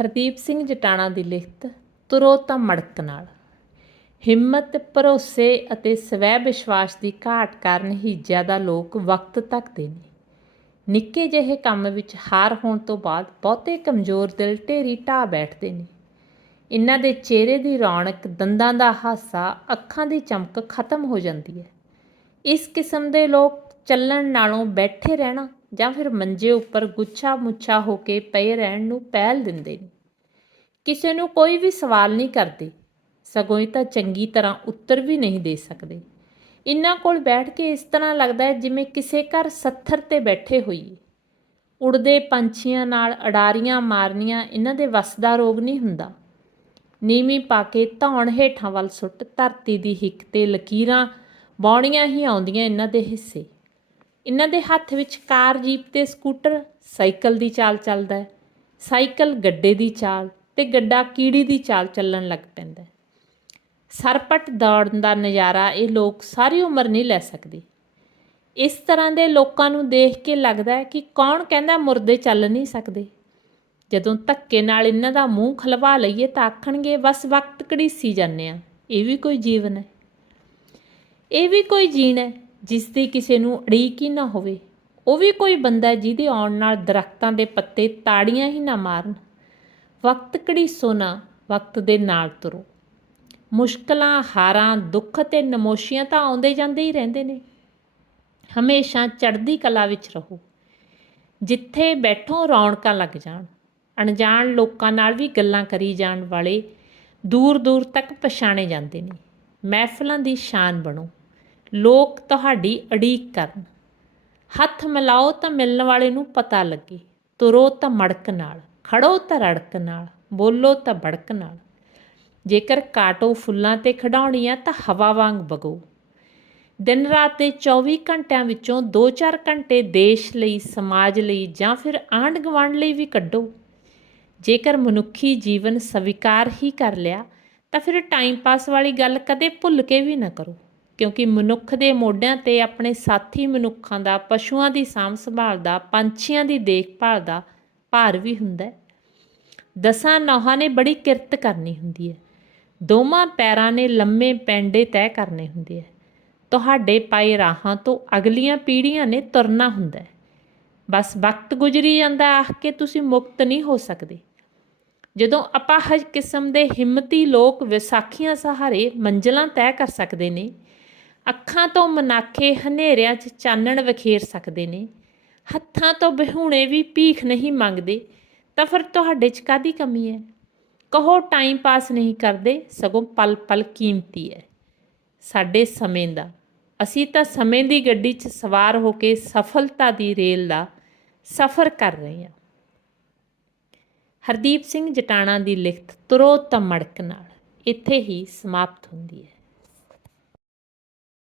ਹਰਦੀਪ ਸਿੰਘ ਜਟਾਣਾ ਦੀ ਲਿਖਤ, ਤੁਰੋ ਤਾਂ ਮੜਕ ਨਾਲ। ਹਿੰਮਤ, ਭਰੋਸੇ ਅਤੇ ਸਵੈ ਵਿਸ਼ਵਾਸ ਦੀ ਘਾਟ ਕਾਰਨ ਹੀ ਜ਼ਿਆਦਾ ਲੋਕ ਵਕਤ ਤੱਕਦੇ ਨੇ। ਨਿੱਕੇ ਜਿਹੇ ਕੰਮ ਵਿੱਚ ਹਾਰ ਹੋਣ ਤੋਂ ਬਾਅਦ ਬਹੁਤੇ ਕਮਜ਼ੋਰ ਦਿਲ ਢੇਰੀ ਢਾਹ ਬੈਠਦੇ ਨੇ। ਇਹਨਾਂ ਦੇ ਚਿਹਰੇ ਦੀ ਰੌਣਕ, ਦੰਦਾਂ ਦਾ ਹਾਸਾ, ਅੱਖਾਂ ਦੀ ਚਮਕ ਖਤਮ ਹੋ ਜਾਂਦੀ ਹੈ। ਇਸ ਕਿਸਮ ਦੇ ਲੋਕ ਚੱਲਣ ਨਾਲੋਂ ਬੈਠੇ ਰਹਿਣਾ ਜਾਂ ਫਿਰ ਮੰਜੇ ਉੱਪਰ ਗੁੱਛਾ ਮੁੱਛਾ ਹੋ ਕੇ ਪਏ ਰਹਿਣ ਨੂੰ ਪਹਿਲ ਦਿੰਦੇ ਨੇ। ਕਿਸੇ ਨੂੰ ਕੋਈ ਵੀ ਸਵਾਲ ਨਹੀਂ ਕਰਦੇ। ਸਗੋਂ ਇਹ ਤਾਂ ਚੰਗੀ ਤਰ੍ਹਾਂ ਉੱਤਰ ਵੀ ਨਹੀਂ ਦੇ ਸਕਦੇ। ਇਹਨਾਂ ਕੋਲ ਬੈਠ ਕੇ ਇਸ ਤਰ੍ਹਾਂ ਲੱਗਦਾ ਹੈ ਜਿਵੇਂ ਕਿਸੇ ਘਰ ਸੱਥਰ ਤੇ ਬੈਠੇ ਹੋਈਏ। ਉੜਦੇ ਪੰਛੀਆਂ ਨਾਲ ਅਡਾਰੀਆਂ ਮਾਰਨੀਆਂ ਇਹਨਾਂ ਦੇ ਵੱਸਦਾ ਰੋਗ ਨਹੀਂ ਹੁੰਦਾ। ਨੀਵੀਂ ਪਾ ਕੇ ਧੌਣ ਹੇਠਾਂ ਵੱਲ ਸੁੱਟ ਧਰਤੀ ਦੀ ਹਿੱਕ ਤੇ ਲਕੀਰਾਂ ਬਾਉਣੀਆਂ ਹੀ ਆਉਂਦੀਆਂ ਇਹਨਾਂ ਦੇ ਹਿੱਸੇ। ਇਹਨਾਂ ਦੇ ਹੱਥ ਵਿੱਚ ਕਾਰ, ਜੀਪ ਤੇ ਸਕੂਟਰ, ਸਾਈਕਲ ਦੀ ਚਾਲ ਚੱਲਦਾ ਹੈ। ਸਾਈਕਲ ਗੱਡੇ ਦੀ ਚਾਲ ਤੇ ਗੱਡਾ ਕੀੜੀ ਦੀ ਚਾਲ ਚੱਲਣ ਲੱਗ ਪੈਂਦਾ ਸਰਪਟ ਦੌੜਨ ਦਾ ਨਜ਼ਾਰਾ ਇਹ ਲੋਕ ਸਾਰੀ ਉਮਰ ਨਹੀਂ ਲੈ ਸਕਦੇ। ਇਸ ਤਰ੍ਹਾਂ ਦੇ ਲੋਕਾਂ ਨੂੰ ਦੇਖ ਕੇ ਲੱਗਦਾ ਹੈ ਕਿ ਕੌਣ ਕਹਿੰਦਾ ਮੁਰਦੇ ਚੱਲ ਨਹੀਂ ਸਕਦੇ। ਜਦੋਂ ਧੱਕੇ ਨਾਲ ਇਹਨਾਂ ਦਾ ਮੂੰਹ ਖਲਵਾ ਲਈਏ ਤਾਂ ਆਖਣਗੇ, ਬਸ ਵਕਤ ਘੜੀਸੀ ਜਾਂਦੇ ਆ। ਇਹ ਵੀ ਕੋਈ ਜੀਵਨ ਹੈ। ਇਹ ਵੀ ਕੋਈ ਜੀਣ ਹੈ। ਜਿਸ ਦੀ ਕਿਸੇ ਨੂੰ ਅੜੀਕ ਹੀ ਨਾ ਹੋਵੇ, ਉਹ ਵੀ ਕੋਈ ਬੰਦਾ ਜਿਹਦੇ ਆਉਣ ਨਾਲ ਦਰਖਤਾਂ ਦੇ ਪੱਤੇ ਤਾੜੀਆਂ ਹੀ ਨਾ ਮਾਰਨ। ਵਕਤ ਘੜੀਸੋ ਸੋਨਾ, ਵਕਤ ਦੇ ਨਾਲ ਤੁਰੋ। ਮੁਸ਼ਕਲਾਂ, ਹਾਰਾਂ, ਦੁੱਖ ਤੇ ਨਮੋਸ਼ੀਆਂ ਤਾਂ ਆਉਂਦੇ ਜਾਂਦੇ ਹੀ ਰਹਿੰਦੇ ਨੇ। ਹਮੇਸ਼ਾ ਚੜ੍ਹਦੀ ਕਲਾ ਵਿੱਚ ਰਹੋ। ਜਿੱਥੇ ਬੈਠੋ ਰੌਣਕਾਂ ਲੱਗ ਜਾਣ। ਅਣਜਾਣ ਲੋਕਾਂ ਨਾਲ ਵੀ ਗੱਲਾਂ ਕਰੀ ਜਾਣ ਵਾਲੇ ਦੂਰ ਦੂਰ ਤੱਕ ਪਛਾਣੇ ਜਾਂਦੇ ਨੇ। ਮਹਿਫਲਾਂ ਦੀ ਸ਼ਾਨ ਬਣੋ। ਲੋਕ ਤੁਹਾਡੀ ਅੜੀਕ ਕਰਨ। ਹੱਥ ਮਿਲਾਓ ਤਾਂ ਮਿਲਣ ਵਾਲੇ ਨੂੰ ਪਤਾ ਲੱਗੇ। ਤੁਰੋ ਤਾਂ ਮੜਕ ਨਾਲ, ਖੜੋ ਤਾਂ ਰੜਕ ਨਾਲ, ਬੋਲੋ ਤਾਂ ਬੜਕ ਨਾਲ। ਜੇਕਰ ਕਾਟੋ ਫੁੱਲਾਂ ਤੇ ਖਡਾਉਣੀ ਆ ਤਾਂ ਹਵਾ ਵਾਂਗ ਵਗੋ। ਦਿਨ ਰਾਤ ਦੇ 24 ਘੰਟਿਆਂ ਵਿੱਚੋਂ 2-4 ਘੰਟੇ ਦੇਸ਼ ਲਈ, ਸਮਾਜ ਲਈ ਜਾਂ ਫਿਰ ਆਂਢ ਗੁਆਂਢ ਲਈ ਵੀ ਕੱਢੋ। ਜੇਕਰ ਮਨੁੱਖੀ ਜੀਵਨ ਸਵੀਕਾਰ ਹੀ ਕਰ ਲਿਆ, ਤਾਂ ਫਿਰ ਟਾਈਮ ਪਾਸ ਵਾਲੀ ਗੱਲ ਕਦੇ ਭੁੱਲ ਕੇ ਵੀ ਨਾ ਕਰੋ। ਕਿਉਂਕਿ ਮਨੁੱਖ ਦੇ ਮੋਢਿਆਂ ਤੇ ਆਪਣੇ ਸਾਥੀ ਮਨੁੱਖਾਂ ਦਾ, ਪਸ਼ੂਆਂ ਦੀ ਸਾਂਭ ਸੰਭਾਲ ਦਾ, ਪੰਛੀਆਂ ਦੀ ਦੇਖਭਾਲ ਦਾ ਭਾਰ ਵੀ ਹੁੰਦਾ ਹੈ। ਦਸਾਂ ਨੌਹਾਂ ਨੇ ਬੜੀ ਕਿਰਤ ਕਰਨੀ ਹੁੰਦੀ ਹੈ। ਦੋਵਾਂ ਪੈਰਾਂ ਨੇ ਲੰਮੇ ਪੈਂਡੇ ਤੈਅ ਕਰਨੇ ਹੁੰਦੇ ਹੈ। ਤੁਹਾਡੇ ਪਾਏ ਰਾਹਾਂ ਤੋਂ ਅਗਲੀਆਂ ਪੀੜ੍ਹੀਆਂ ਨੇ ਤੁਰਨਾ ਹੁੰਦਾ ਹੈ। ਬਸ ਵਕਤ ਗੁਜ਼ਰੀ ਜਾਂਦਾ, ਆਖ ਕੇ ਤੁਸੀਂ ਮੁਕਤ ਨਹੀਂ ਹੋ ਸਕਦੇ। ਜਦੋਂ ਅਪਾਹਜ ਕਿਸਮ ਦੇ ਹਿੰਮਤੀ ਲੋਕ ਵਿਸਾਖੀਆਂ ਸਹਾਰੇ ਮੰਜ਼ਲਾਂ ਤੈਅ ਕਰ ਸਕਦੇ ਨੇ ਅੱਖਾਂ ਤੋਂ ਮਨਾਖੇ ਹਨੇਰਿਆਂ 'ਚ ਚਾਨਣ ਵਖੇਰ ਸਕਦੇ ਨੇ। ਹੱਥਾਂ ਤੋਂ ਬਿਹੂਣੇ ਵੀ ਭੀਖ ਨਹੀਂ ਮੰਗਦੇ, ਤਾਂ ਫਿਰ ਤੁਹਾਡੇ 'ਚ ਕਾਦੀ ਕਮੀ ਹੈ ਕਹੋ ਟਾਈਮ ਪਾਸ ਨਹੀਂ ਕਰਦੇ, ਸਗੋਂ ਪਲ ਪਲ ਕੀਮਤੀ ਹੈ ਸਾਡੇ ਸਮੇਂ ਦਾ। ਅਸੀਂ ਤਾਂ ਸਮੇਂ ਦੀ ਗੱਡੀ 'ਚ ਸਵਾਰ ਹੋ ਕੇ ਸਫਲਤਾ ਦੀ ਰੇਲ ਦਾ ਸਫ਼ਰ ਕਰ ਰਹੇ ਹਾਂ। ਹਰਦੀਪ ਸਿੰਘ ਜਟਾਣਾ ਦੀ ਲਿਖਤ, ਤੁਰੋ ਤਾਂ ਮੜਕ ਨਾਲ। ਇੱਥੇ ਹੀ ਸਮਾਪਤ ਹੁੰਦੀ ਹੈ।